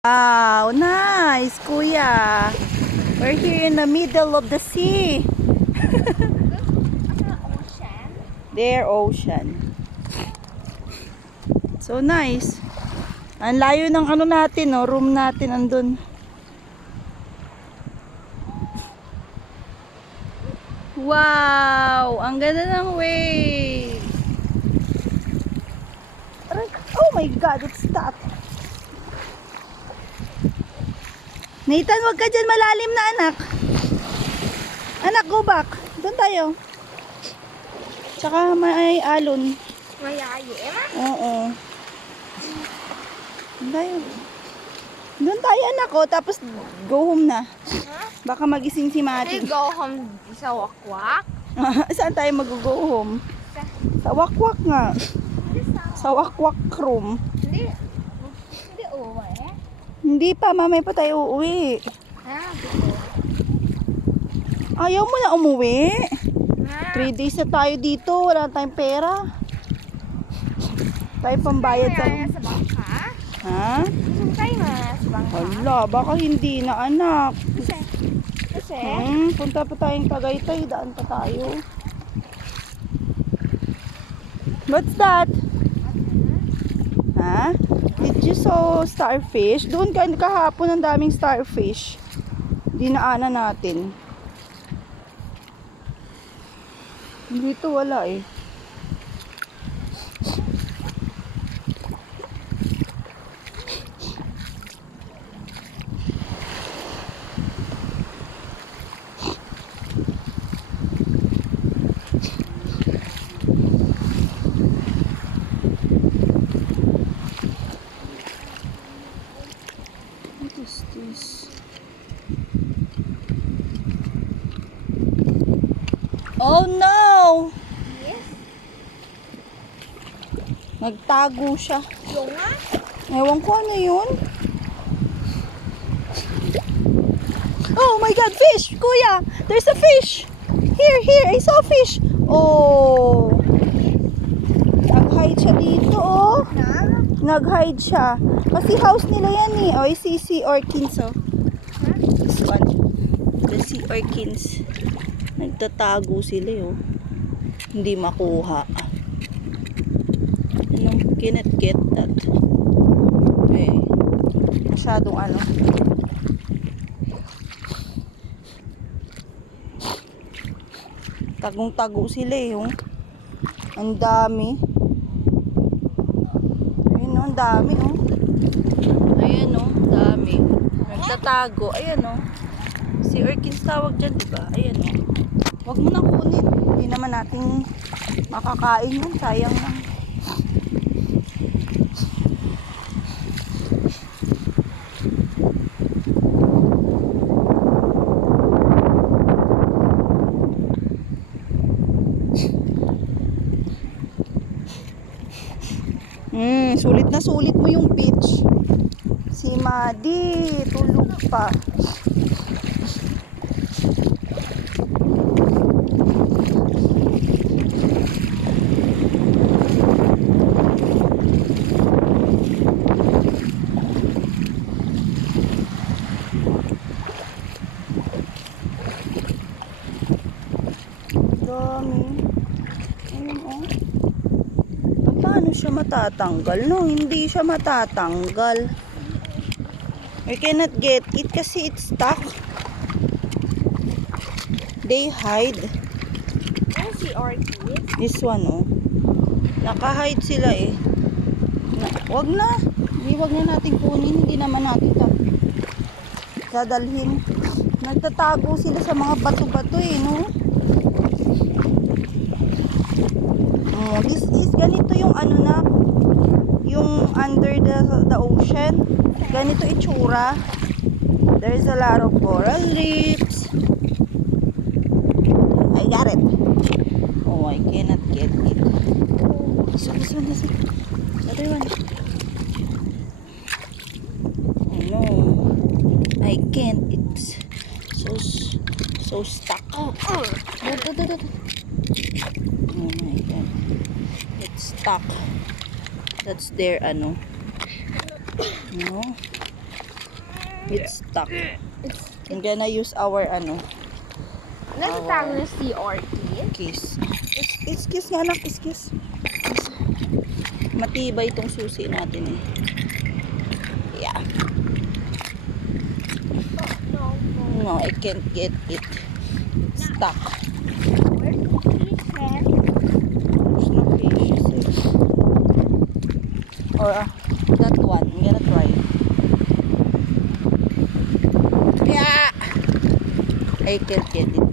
Wow, nice, kuya. We're here in the middle of the sea. There, ocean. So nice. Ang layo ng ano natin, no? Room natin andun. Wow, ang ganda ng wave. Oh my God, it's that. Nathan, wag ka dyan malalim na anak. Anak, go back. Doon tayo. Tsaka may alon. May ayim? Oo. Doon tayo. Doon tayo anak ko, tapos go home na. Baka magising si Hey, Mati. go home sa wakwak? Saan tayo mag-go home? Sa wakwak nga. Sa wakwak room. Hindi. Hindi uwi. Hindi pa, mamay pa tayo uuwi. Ayaw mo na umuwi? 3 days na tayo dito, wala tayong pera. Tayo pambayad sa... Sa bangka? Ha? Gusto tayo na sa bangka? Wala, baka hindi na anak. Kasi? Punta pa tayong Tagaytay, daan pa tayo. What's that? Ha? Did you saw starfish? Doon kahapon ang daming starfish. Dinaanan natin. Dito wala eh. What is this? Oh no! Yes. Nagtago siya. Yung nga? Ewan ko ano yun. Oh my God, fish! Kuya! There's a fish! Here! I saw a fish! Oh! Nag-hide siya dito, oh! Nag-hide siya. Kasi house nila yan eh. Oh, si sea orkins, oh. This one. The sea orkins. Nagtatago sila, oh. Hindi makuha. Ano? Cannot get that. Okay. Masyadong ano. Tagong-tago sila, eh, oh. Ang dami. Ayun, oh. Ang dami, oh. Ayan, oh. Dami. Nagtatago. Ayan, oh. Si orkins tawag dyan, diba? Ayan, oh. Huwag mo na kunin. Hindi naman natin makakain yun. Sayang lang. Sulit na sulit mo yung beach. Si Madi, tulog pa. Dami. Ayun, oh. Paano siya matatanggal? No, hindi siya matatanggal. We cannot get it kasi it's stuck. They hide. Ano si orchid? This one, oh. Naka-hide sila eh. Wag na. Wag na natin kunin. Hindi naman natin dadalhin. Nagtatago sila sa mga bato-bato eh, no? This is ganito yung ano na, yung under the ocean. Ganito itsura. There's a lot of coral reefs. I got it. Oh, I cannot get it. So this one is it. Other one. Oh no, I can't. It's so stuck. Oh my God. It's stuck. That's their ano. No. It's stuck. I'm gonna use our Natatawag na sea orchid. kiss. It's kiss nga anak, kiss. Matibay itong susi natin eh. Yeah. No, no. No, I can't get it. Stuck. Where's the fish, man? There's no fish. Or that one. I'm gonna try. Yeah. I can't get it.